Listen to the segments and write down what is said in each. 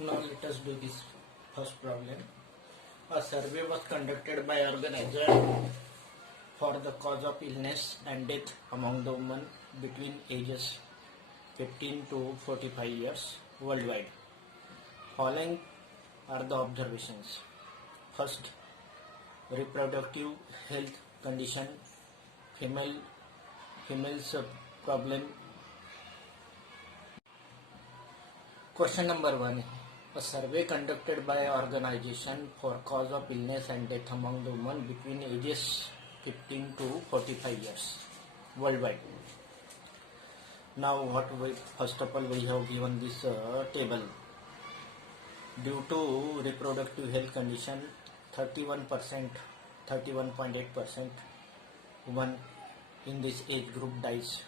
Now let us do this first problem. A survey was conducted by organizer for the cause of illness and death among the women between ages 15 to 45 years worldwide. Following are the observations. First, reproductive health condition, female's problem. Question number 1. A survey conducted by an organization for cause of illness and death among the women between ages 15 to 45 years worldwide. Now first of all we have given this table. Due to reproductive health condition, 31.8% women in this age group dies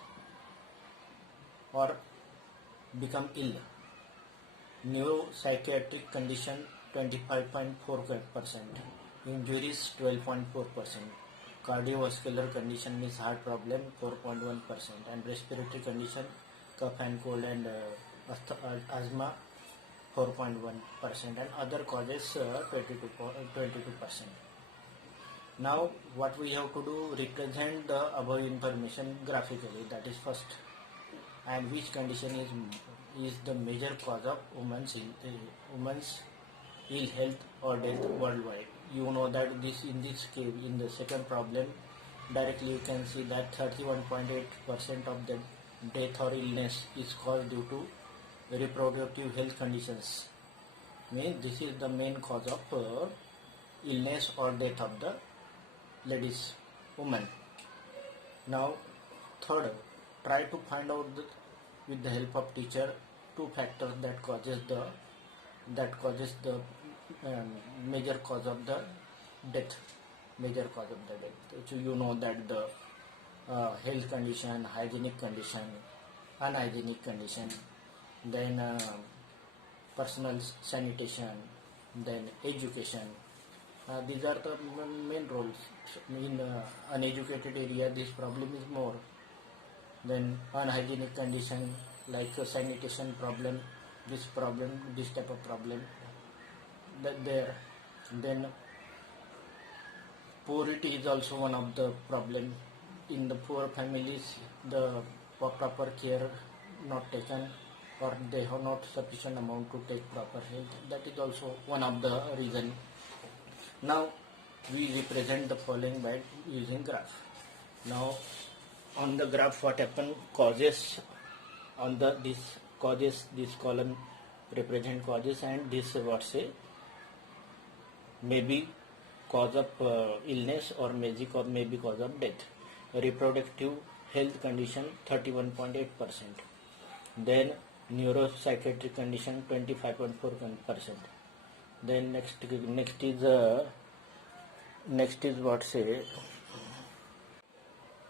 or become ill. Neuropsychiatric condition 25.4%, injuries 12.4%, cardiovascular condition means heart problem 4.1%, and respiratory condition cough and cold and asthma 4.1%, and other causes 22%. Now what we have to do, represent the above information graphically, that is first, and which condition is the major cause of women's ill health or death worldwide. You know that this in this case, in the second problem, directly you can see that 31.8% of the death or illness is caused due to reproductive health conditions. Means this is the main cause of illness or death of the women. Now third, try to find out with the help of teacher two factors that causes the major cause of the death. So you know that the health condition, hygienic condition, unhygienic condition, then personal sanitation, then education. These are the main roles. In uneducated area this problem is more. Then unhygienic condition like sanitation problem, this type of problem there. Then poverty is also one of the problem. In the poor families, the proper care not taken, or they have not sufficient amount to take proper health. That is also one of the reason. Now we represent the following by using graph. Now on the graph what happen, causes on this causes, this column represent causes, and this maybe cause of illness or maybe cause of death. Reproductive health condition 31.8%, then neuropsychiatric condition 25.4%, then next is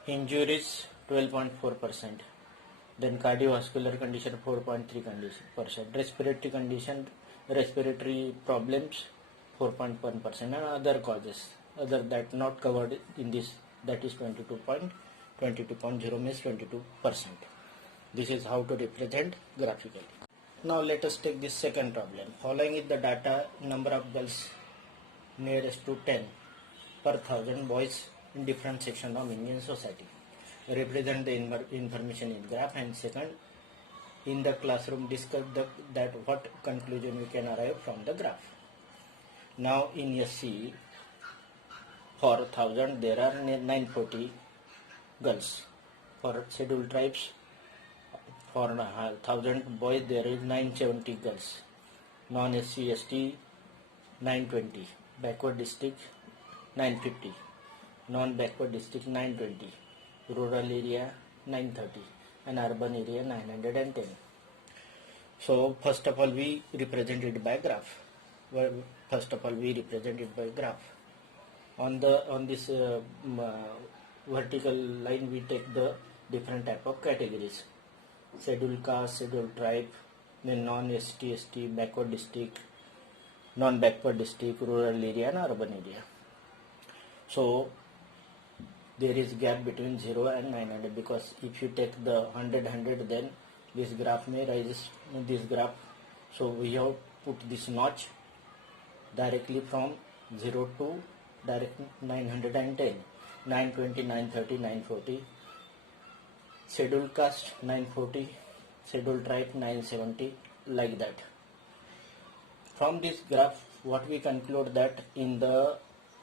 injuries 12.4%, then cardiovascular condition 4.3%, respiratory problems 4.1%, and other causes that not covered in this, that is 22.0 means 22%. This is how to represent graphically. Now let us take this second problem. Following is the data, number of girls nearest to 10 per 1,000 boys in different sections of Indian society. Represent the information in graph, and second, in the classroom discuss that what conclusion we can arrive from the graph. Now in SC, for 1,000 there are 940 girls. For scheduled tribes, for 1,000 boys there is 970 girls. Non-SC ST 920, backward district 950, non-backward district 920, rural area 930, and urban area 910. So first of all we represent it by graph. On this vertical line we take the different type of categories: scheduled caste, scheduled tribe, then non-ST, ST, backward district, non-backward district, rural area, and urban area. So there is gap between 0 and 900, because if you take the 100 then this graph may rises this graph. So we have put this notch directly from 0 to direct 910, 920, 930, 940, schedule caste 940, schedule tribe 970, like that. From this graph, what we conclude that in the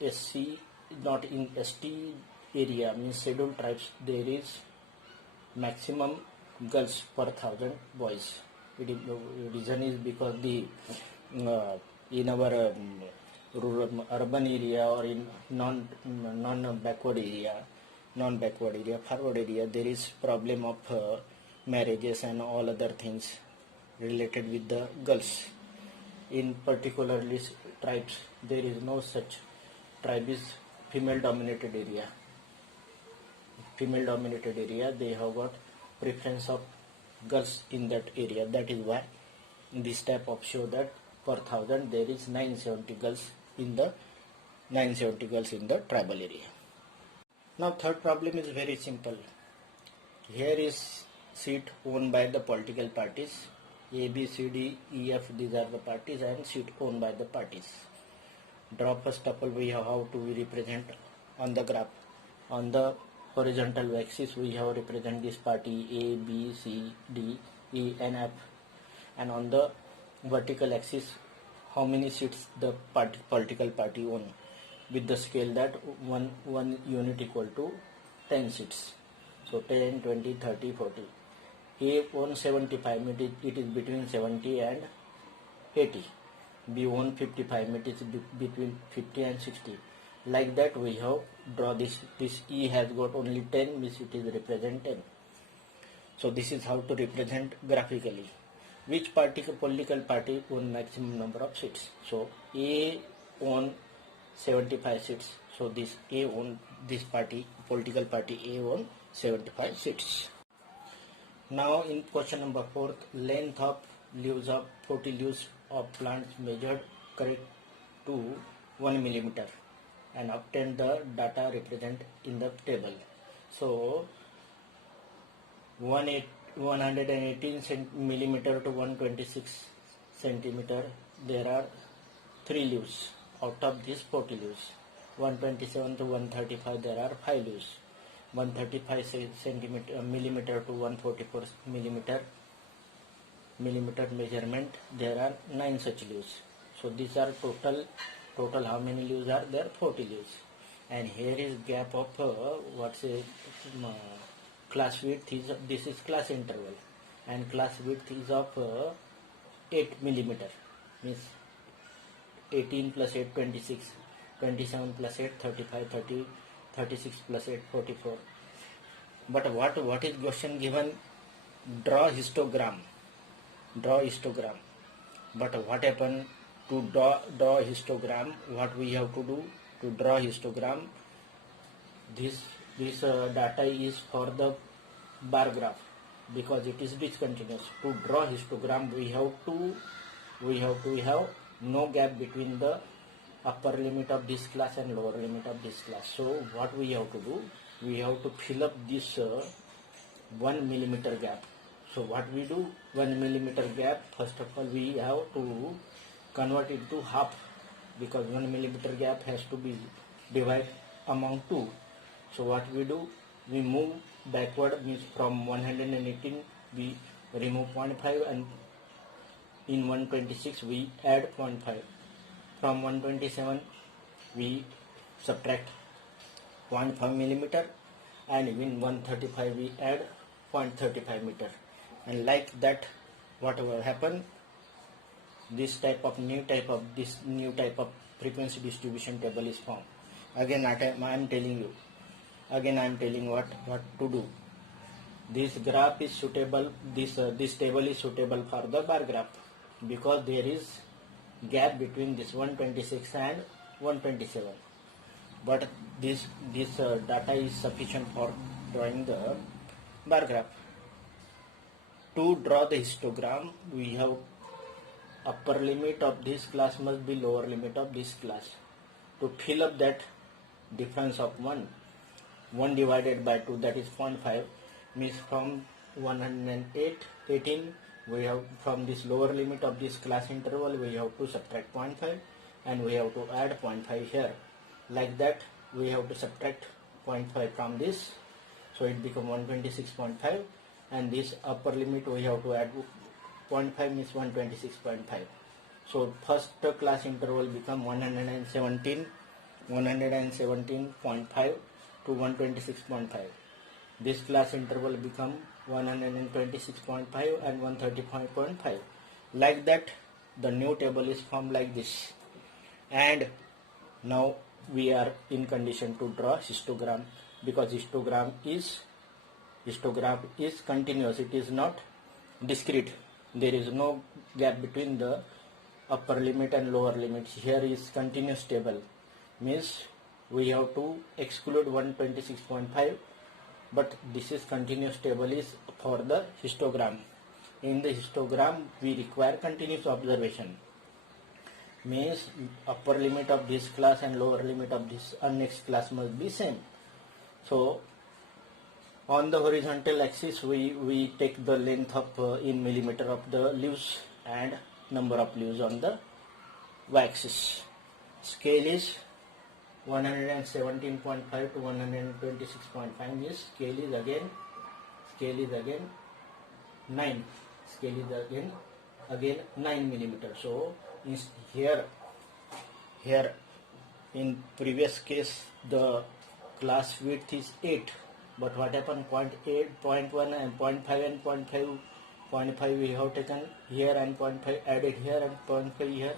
SC, not in ST area, means scheduled tribes, there is maximum girls per 1,000 boys. The reason is because the in our rural, urban area or in non backward area, forward area, there is problem of marriages and all other things related with the girls. In particularly tribes, there is no such. Tribe is female dominated area. They have got preference of girls in that area. That is why this type of show that per 1,000 there is 970 girls in the tribal area. Now third problem is very simple. Here is seat owned by the political parties. A, B, C, D, E, F, these are the parties, and seat owned by the parties. Draw first tuple we have how to represent on the graph. On the horizontal axis we have represent this party A, B, C, D, E and F, and on the vertical axis how many seats the political party own, with the scale that one unit equal to 10 seats. So 10, 20, 30, 40. A owns 75, it is between 70 and 80. B owns 55, it is between 50 and 60. Like that we have draw this E has got only 10, means it is represent 10. So this is how to represent graphically. Which political party own maximum number of seats? So A own 75 seats. So this A own this political party A own 75 seats. Now in question number 4, length of leaves of 40 leaves of plants measured correct to 1 millimeter and obtain the data represent in the table. So 118 millimeter to 126 centimeter, there are 3 leaves out of these 40 leaves. 127 to 135 there are 5 leaves. 135 millimeter to 144 millimeter measurement, there are 9 such leaves. So these are total how many leaves are there? 40 leaves. And here is gap of class width is, this is class interval, and class width is of 8 millimeter, means 18 plus 8 26, 27 plus 8 35, 30, 36 plus 8 44. But what is question given? Draw histogram. But what happened to draw histogram? What we have to do to draw histogram? This data is for the bar graph because it is discontinuous. To draw histogram we have to have no gap between the upper limit of this class and lower limit of this class. So what we have to do? We have to fill up this 1 millimeter gap. So what we do? 1 millimeter gap, first of all we have to convert it to half, because 1 millimeter gap has to be divided among 2. So what we do? We move backward, means from 118 we remove 0.5, and in 126 we add 0.5. From 127 we subtract 0.5 millimeter, and in 135 we add 0.35 meter, and like that whatever happen, this new type of frequency distribution table is formed. Again I am telling you what to do. This graph is suitable, this table is suitable for the bar graph, because there is gap between this 126 and 127, but this data is sufficient for drawing the bar graph. To draw the histogram, we have upper limit of this class must be lower limit of this class. To fill up that difference of 1 divided by 2, that is 0.5, means from 118 we have from this lower limit of this class interval we have to subtract 0.5 and we have to add 0.5 here. Like that we have to subtract 0.5 from this, so it become 126.5, and this upper limit we have to add 0.5 means 126.5. So first class interval become 117.5 to 126.5. This class interval become 126.5 and 135.5. Like that the new table is formed like this. And now we are in condition to draw histogram, because histogram is continuous, it is not discrete. There is no gap between the upper limit and lower limit. Here is continuous table, means we have to exclude 126.5, but this is continuous table is for the histogram. In the histogram we require continuous observation, means upper limit of this class and lower limit of this next class must be same. So on the horizontal axis we take the length of in millimeter of the leaves and number of leaves on the y-axis. Scale is 117.5 to 126.5 means scale is again 9. Scale is again 9 millimeter. So here in previous case the class width is 8, but what happened, 0.8, 0.1 and 0.5 and 0.5 we have taken here and 0.5 added here and 0.5 here,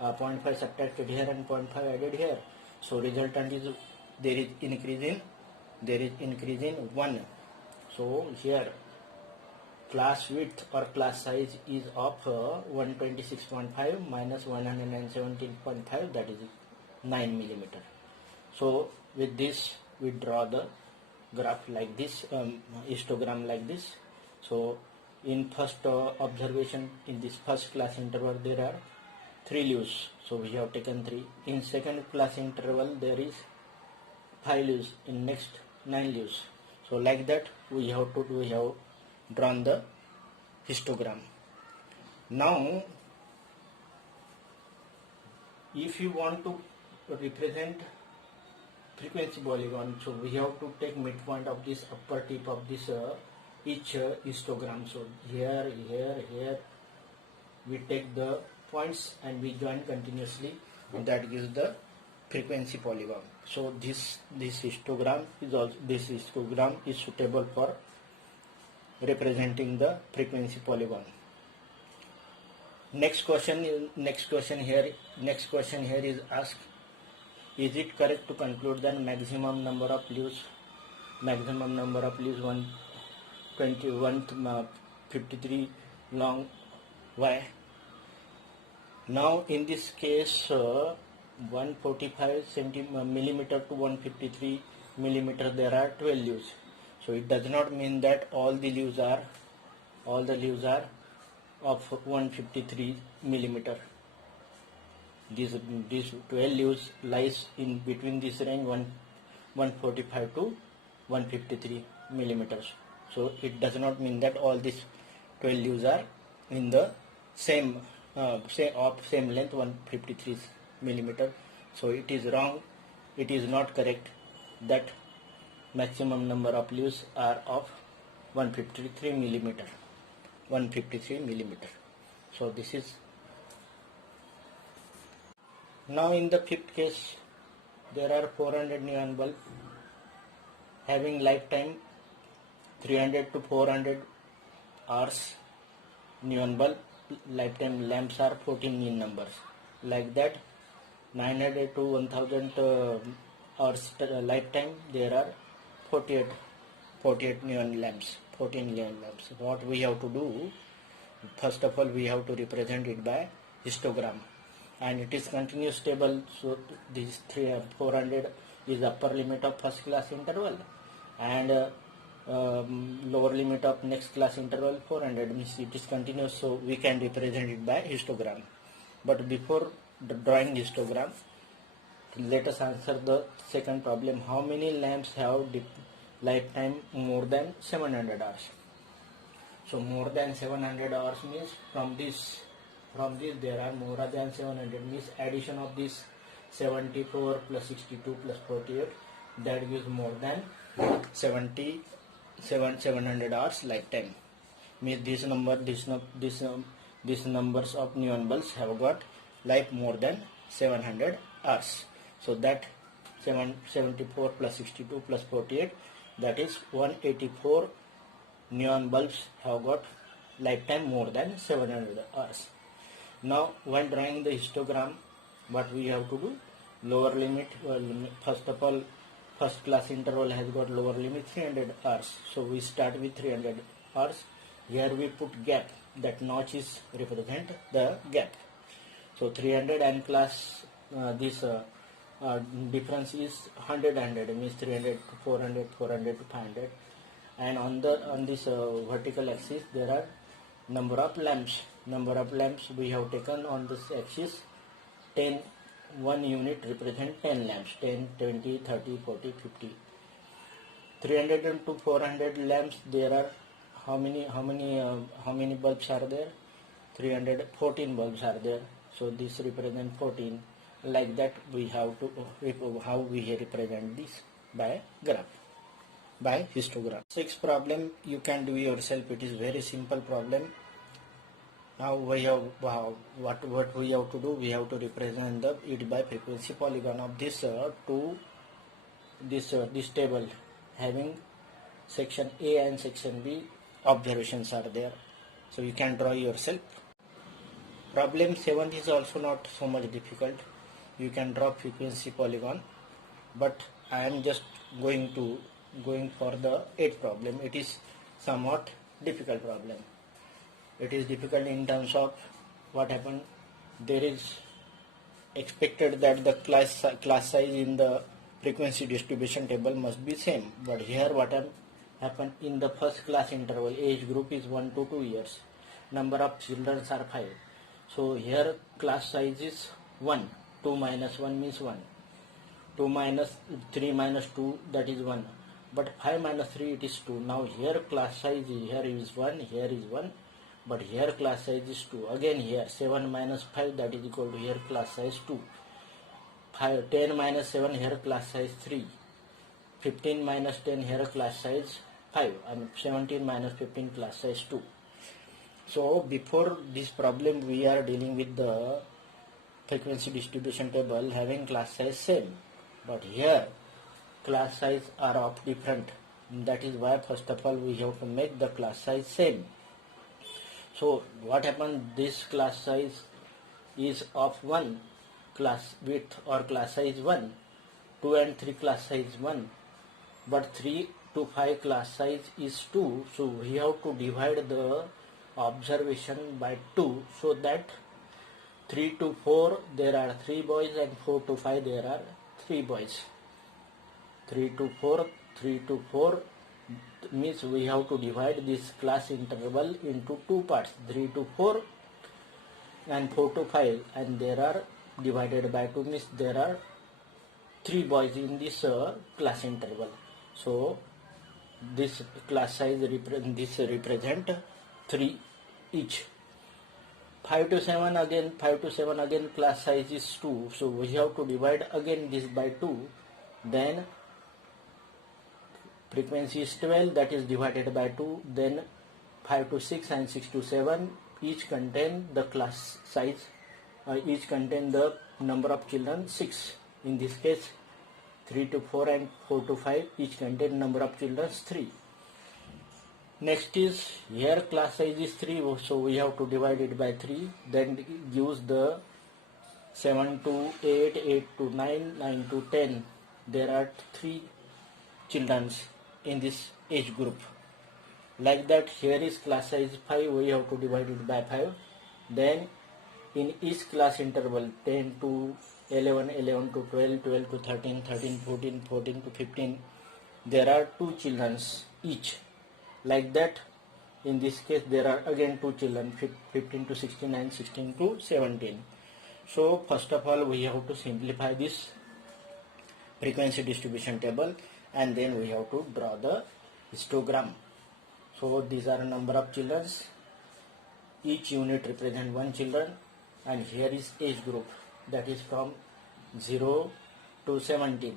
0.5 subtracted here and 0.5 added here. So resultant is there is increase in 1. So here class width or class size is of 126.5 minus 117.5, that is 9 millimeter. So with this we draw the graph like this, histogram like this. So in first observation, in this first class interval there are 3 leaves, so we have taken 3. In second class interval there is 5 leaves, in next 9 leaves. So like that we have drawn the histogram. Now if you want to represent frequency polygon, so we have to take midpoint of this upper tip of this each histogram. So here we take the points and we join continuously, and that gives the frequency polygon. So this histogram is suitable for representing the frequency polygon. Next question here is asked, is it correct to conclude that maximum number of leaves 153 long y? Now in this case 145 millimeter to 153 millimeter there are 12 leaves. So it does not mean that all the leaves are of 153 millimeter. These 12 leaves lies in between this range 145 to 153 millimeters. So it does not mean that all these 12 leaves are in the same length 153 millimeter. So it is wrong, it is not correct that maximum number of leaves are of 153 millimeter. So this is. Now in the fifth case there are 400 neon bulb having lifetime 300 to 400 hours. Neon bulb lifetime lamps are 14 in numbers. Like that 900 to 1000 hours lifetime there are 48 neon lamps, 14 neon lamps. What we have to do, first of all we have to represent it by histogram, and it is continuous table. So this 400 is upper limit of first class interval, and lower limit of next class interval 400, means it is continuous, so we can represent it by histogram. But before drawing histogram, let us answer the second problem. How many lamps have lifetime more than 700 hours? So more than 700 hours means from this there are more than 700 means addition of this 74 plus 62 plus 48, that gives more than 700 hours lifetime. Means these numbers of neon bulbs have got life more than 700 hours. So that 74 plus 62 plus 48, that is 184 neon bulbs have got lifetime more than 700 hours. Now while drawing the histogram, what we have to do? Lower limit, first of all, first class interval has got lower limit 300 hours. So we start with 300 hours. Here we put gap. That notch is represent the gap. So 300 and class difference is 100 means 300 to 400, 400 to 500. And on this vertical axis there are number of lamps. Number of lamps we have taken on this axis 10. 1 unit represent 10 lamps, 10, 20, 30, 40, 50. 300 to 400 lamps, there are how many bulbs are there? 314 bulbs are there. So this represent 14. Like that we have to how we represent this by graph, by histogram. Sixth problem you can do yourself. It is very simple problem. Now we have what we have to do? We have to represent it by frequency polygon of this this table having section A and section B. Observations are there, so you can draw yourself. Problem 7 is also not so much difficult. You can draw frequency polygon, but I am just going for the 8th problem. It is somewhat difficult problem. It is difficult in terms of what happened. There is expected that the class size in the frequency distribution table must be same, but here what happened in the first class interval, age group is 1 to 2 years, number of children are 5. So here class size is 1. 2 minus 1 means 1. 2 minus 3 minus 2, that is 1. But 5 minus 3, it is 2. Now here class size here is 1, here is 1. But here class size is 2. Again here 7 minus 5, that is equal to here class size 2. 10 minus 7, here class size 3. 15 minus 10, here class size 5. And 17 minus 15, class size 2. So before this problem we are dealing with the frequency distribution table having class size same. But here class size are of different. That is why first of all we have to make the class size same. So what happened, this class size is of 1 class width or class size 1, 2 and 3 class size 1, but 3 to 5 class size is 2, so we have to divide the observation by 2, so that 3 to 4 there are 3 boys and 4 to 5 there are 3 boys. 3 to 4 means we have to divide this class interval into 2 parts, 3 to 4 and 4 to 5, and there are divided by 2 means there are 3 boys in this class interval. So this class size represent 3 each. 5 to 7 again class size is 2, so we have to divide again this by 2. Then frequency is 12, that is divided by 2. Then 5 to 6 and 6 to 7 each contain the class size, each contain the number of children 6. In this case 3 to 4 and 4 to 5 each contain number of children 3. Next is here class size is 3, so we have to divide it by 3. Then use the 7 to 8, 8 to 9, 9 to 10. There are 3 children in this age group. Like that, here is class size 5, we have to divide it by 5. Then in each class interval 10 to 11, 11 to 12, 12 to 13, 13, 14, 14 to 15, there are 2 children each. Like that, in this case there are again 2 children, 15 to 16 and 16 to 17. So first of all we have to simplify this frequency distribution table, and then we have to draw the histogram. So these are number of children. Each unit represent one children, and here is age group, that is from 0 to 17.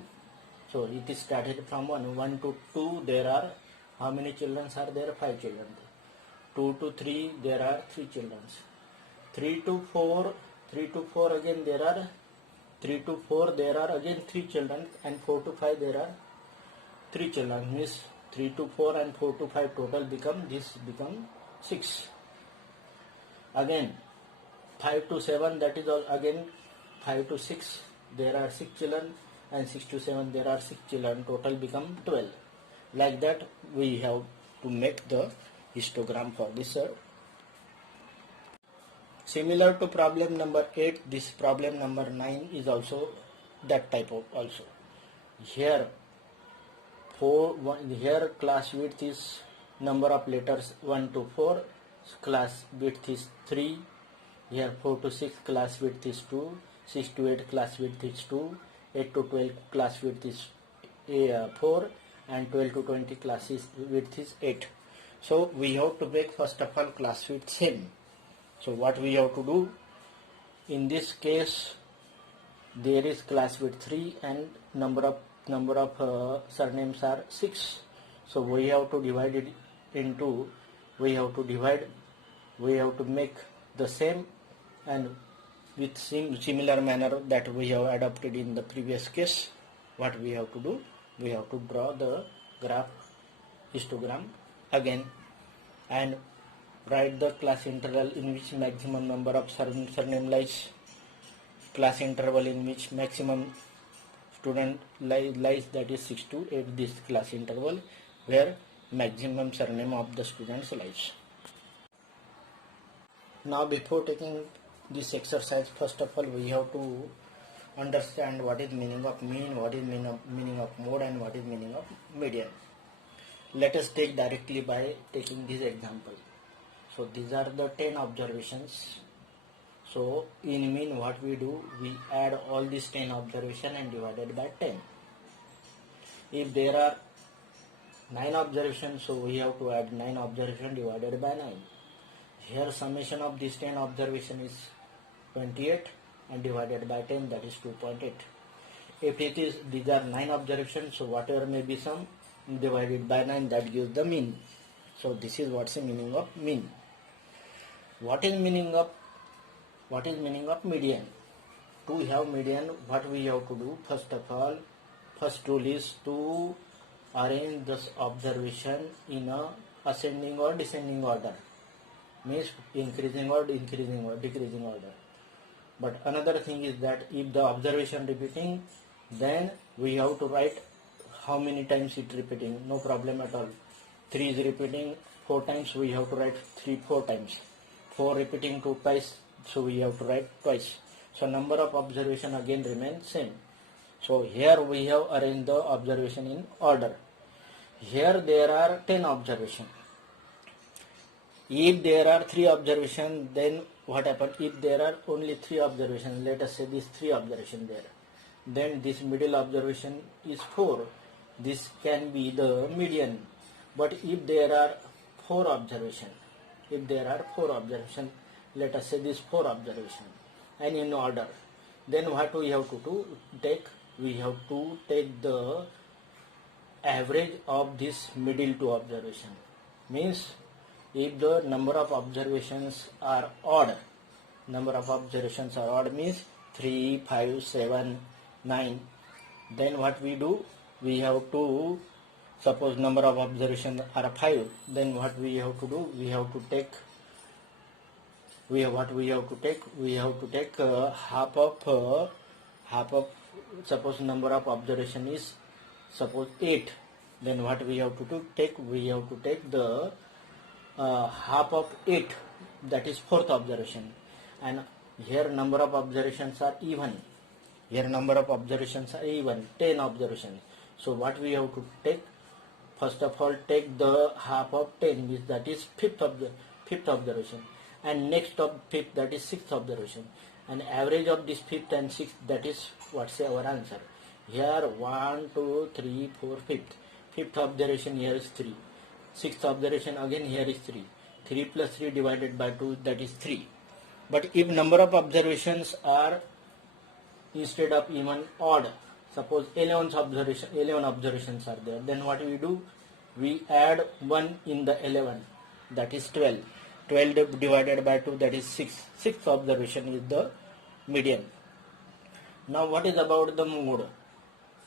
So it is started from 1 to 2. There are how many children are there? 5 children. 2 to 3 there are 3 children. 3 to 4 again there are 3 to 4 there are again 3 children, and 4 to 5 there are 3 children. Means 3 to 4 and 4 to 5 total become 6. Again 5 to 7, that is all, again 5 to 6 there are 6 children, and 6 to 7 there are 6 children, total become 12. Like that we have to make the histogram for this. Similar to problem number 8, this problem number 9 is also that type of also. Here here class width is number of letters 1 to 4, class width is 3. Here 4 to 6 class width is 2, 6 to 8 class width is 2, 8 to 12 class width is 4, and 12 to 20 class width is 8. So we have to make first of all class width same. So what we have to do, in this case there is class width 3 and number of surnames are 6. So we have to divide it into, we have to make the same, and with similar manner that we have adopted in the previous case. What we have to do, we have to draw the graph histogram again and write the class interval in which maximum number of surname lies, class interval in which maximum student lies, that is 6 to 8, this class interval where maximum surname of the students lies. Now before taking this exercise, first of all we have to understand what is meaning of mean, what is meaning of mode, and what is meaning of median. Let us take directly by taking this example. So these are the 10 observations. So in mean what we do, we add all these 10 observations and divided by 10. If there are 9 observations, so we have to add 9 observations divided by 9. Here summation of these 10 observations is 28 and divided by 10, that is 2.8. If it is these are 9 observations, so whatever may be sum divided by 9, that gives the mean. So this is what's the meaning of mean. What is meaning of median? To have median, what we have to do, first of all, first rule is to arrange this observation in a ascending or descending order, means increasing or decreasing order. But another thing is that if the observation repeating, then we have to write how many times it repeating, no problem at all. 3 is repeating 4 times, we have to write 4 times. 4 repeating 2 twice, so we have to write twice. So number of observation again remains same. So here we have arranged the observation in order. Here there are 10 observations. If there are 3 observations, then what happens? If there are only 3 observations, let us say these 3 observations there, then this middle observation is 4. This can be the median. But if there are 4 observations, let us say these 4 observations, and in order, then what we have to do? We have to take the average of this middle 2 observations. Means if the number of observations are odd, means 3, 5, 7, 9, then what we do? We have to, suppose number of observations are 5, then what we have to do? We have to take half of, suppose number of observation is suppose 8, then what we have to do? We have to take the half of 8, that is 4th observation, and here number of observations are even. 10 observations. So what we have to take? First of all, take the half of 10, which that is 5th observation, and next of 5th, that is 6th observation, and average of this 5th and 6th, that is what's our answer. Here 1, 2, 3, 4, 5th. 5th observation here is 3. Sixth observation, again here is 3. 3 plus 3 divided by 2, that is 3. But if number of observations are instead of even odd, suppose 11 observations are there, then what we do? We add 1 in the 11, that is 12. 12 divided by 2, that is 6. Sixth observation is the median. Now what is about the mode?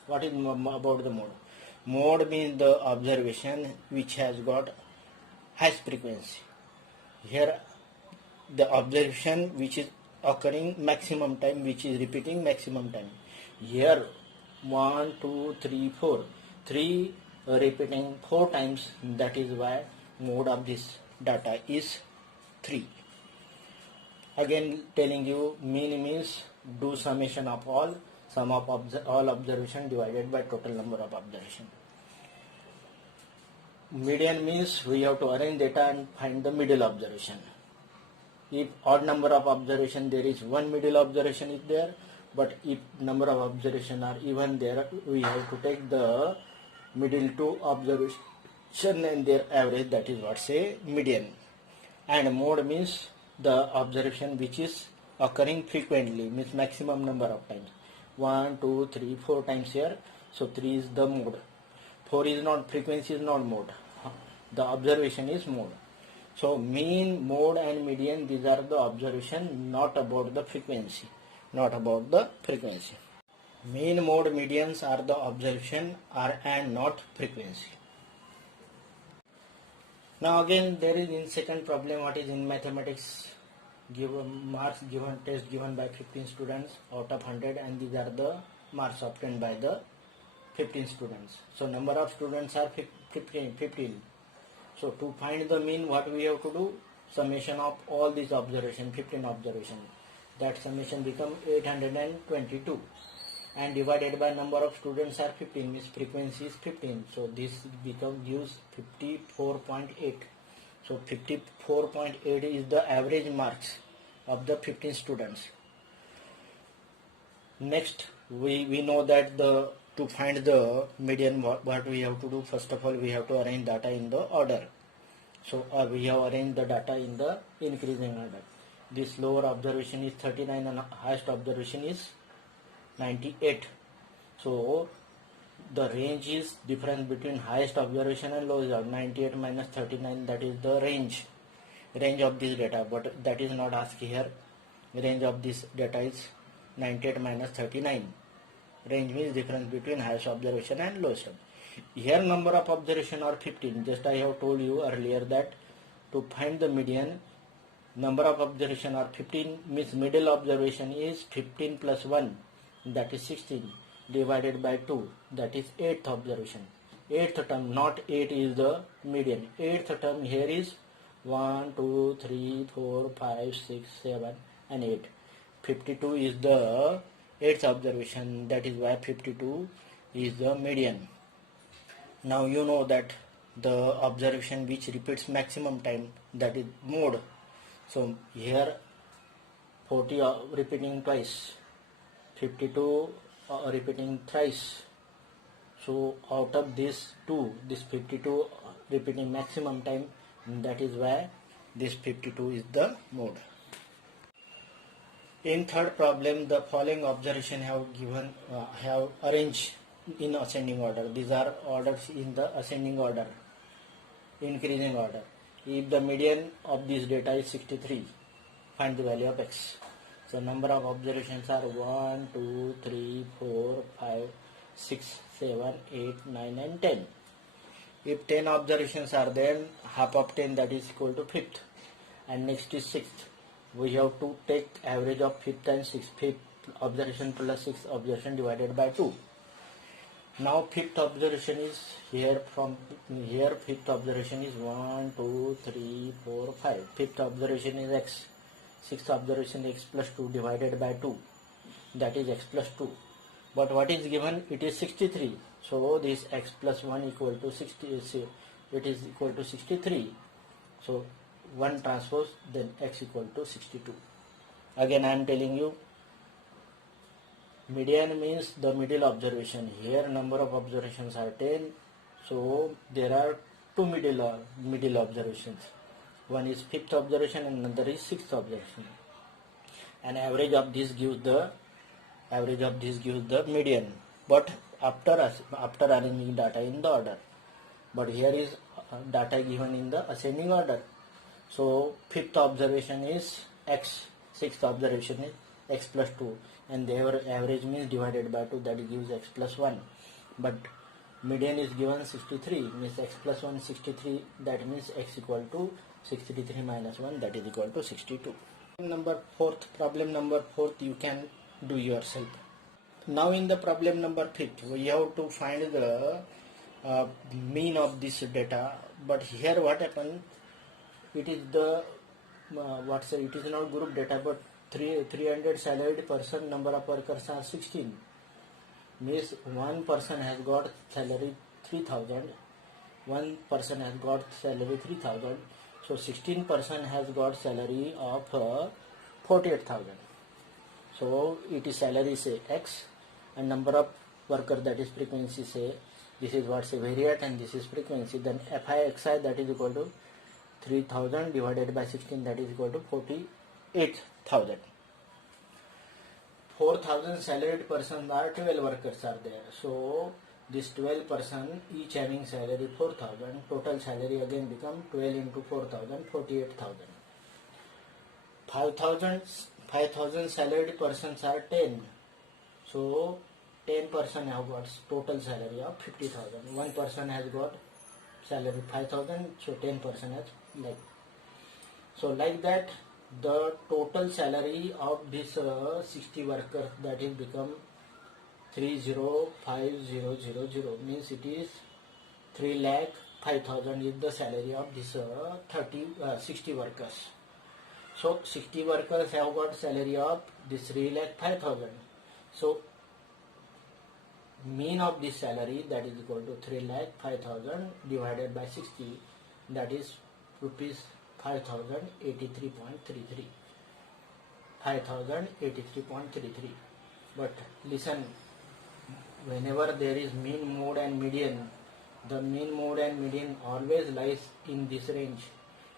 What is about the mode? Mode means the observation which has got highest frequency. Here the observation which is occurring maximum time, which is repeating maximum time. Here 1, 2, 3, 4. 3 repeating 4 times, that is why mode of this data is 3. Again telling you, mean means do summation of all, sum of all observation divided by total number of observation. Median means we have to arrange data and find the middle observation. If odd number of observation, there is one middle observation is there, but if number of observation are even there, we have to take the middle two observation and their average, that is what say median. And mode means the observation which is occurring frequently, means maximum number of times. 1, 2, 3, 4 times here, so 3 is the mode. 4 is not, frequency is not mode, the observation is mode. So mean, mode and median, these are the observation, not about the frequency. Not about the frequency. Mean, mode, medians are the observation and not frequency. Now again there is in second problem, what is in mathematics, given marks given, test given by 15 students out of 100, and these are the marks obtained by the 15 students. So number of students are 15. So to find the mean, what we have to do? Summation of all these observations, 15 observations. That summation become 822, and divided by number of students are 15, means frequency is 15. So this gives 54.8. So 54.8 is the average marks of the 15 students. Next, we know that to find the median, what we have to do? First of all, we have to arrange data in the order. So we have arranged the data in the increasing order. This lower observation is 39 and highest observation is 98. So the range is difference between highest observation and lowest. 98 minus 39, that is the range of this data, but that is not asked here. Range of this data is 98 minus 39. Range means difference between highest observation and lowest. Here number of observation are 15. Just I have told you earlier that to find the median, number of observation are 15, means middle observation is 15 plus 1, that is 16, divided by 2, that is 8th observation. 8th term, not 8 is the median. 8th term here is 1, 2, 3, 4, 5, 6, 7 and 8. 52 is the 8th observation, that is why 52 is the median. Now you know that the observation which repeats maximum time, that is mode. So here 40 repeating twice, 52 repeating thrice. So out of this 2, this 52 repeating maximum time, that is why this 52 is the mode. In third problem, the following observation have arranged in ascending order. These are orders in the ascending order, increasing order. If the median of this data is 63, find the value of x. So number of observations are 1, 2, 3, 4, 5, 6, 7, 8, 9 and 10. If 10 observations are there, half of 10, that is equal to 5th, and next is 6th. We have to take average of 5th and 6th. 5th observation plus 6th observation divided by 2. Now 5th observation is here, from here 5th observation is 1, 2, 3, 4, 5. 5th observation is x. 6th observation x plus 2 divided by 2, that is x plus 2. But what is given? It is 63. So this x plus 1 equal to 60, it is equal to 63. So 1 transpose, then x equal to 62. Again I am telling you, median means the middle observation. Here number of observations are 10. So there are two middle observations. One is fifth observation and another is sixth observation. And average of this gives the median. But after arranging data in the order. But here is data given in the ascending order. So fifth observation is x, sixth observation is x plus 2, and their average means divided by 2, that gives x plus 1. But median is given 63, means x plus 1 is 63, that means x equal to 63 minus 1, that is equal to 62. Problem number fourth you can do yourself. Now in the problem number 5th, we have to find the mean of this data, but here what happened, it is the it is not group data, but 300 salaried person, number of workers are 16, means one person has got salary 3000, one person has got salary 3000, so 16 person has got salary of 48,000. So it is salary say x, and number of worker, that is frequency, say this is what say variate and this is frequency, then fi xi, that is equal to 3000 divided by 16, that is equal to 48,000. 4,000 salaried persons are, 12 workers are there, so this 12 person each having salary 4,000, total salary again become 12 into 4,000, 48,000. 5,000 salaried persons are 10, so 10 person have got total salary of 50,000. One person has got salary 5,000, so 10 person has like. So like that, the total salary of this 60 workers, that is become 305000, means it is 3,05,000 is the salary of this 60 workers. So 60 workers have got salary of this 3,05,000. So mean of this salary, that is equal to 3,05,000 divided by 60, that is rupees 5,083.33. 5,083.33. But listen, whenever there is mean, mode and median, the mean, mode and median always lies in this range.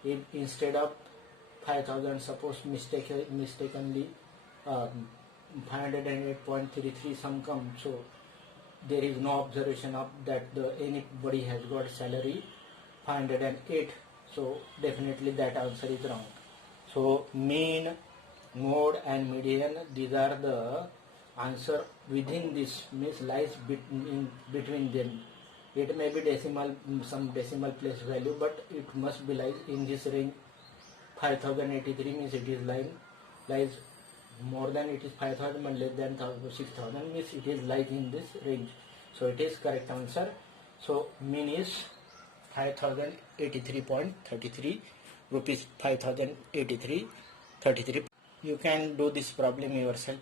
If instead of 5,000, suppose mistakenly 508.33 some come, so there is no observation of that anybody has got salary 508, so definitely that answer is wrong. So mean, mode and median, these are the answer within this, means lies between them. It may be decimal, some decimal place value, but it must be lies in this range. 5,083 means it is lies more than it is 5,000 but less than 6,000, means it is like in this range. So it is correct answer. So mean is 5,083.33 rupees, 5,083.33. You can do this problem yourself.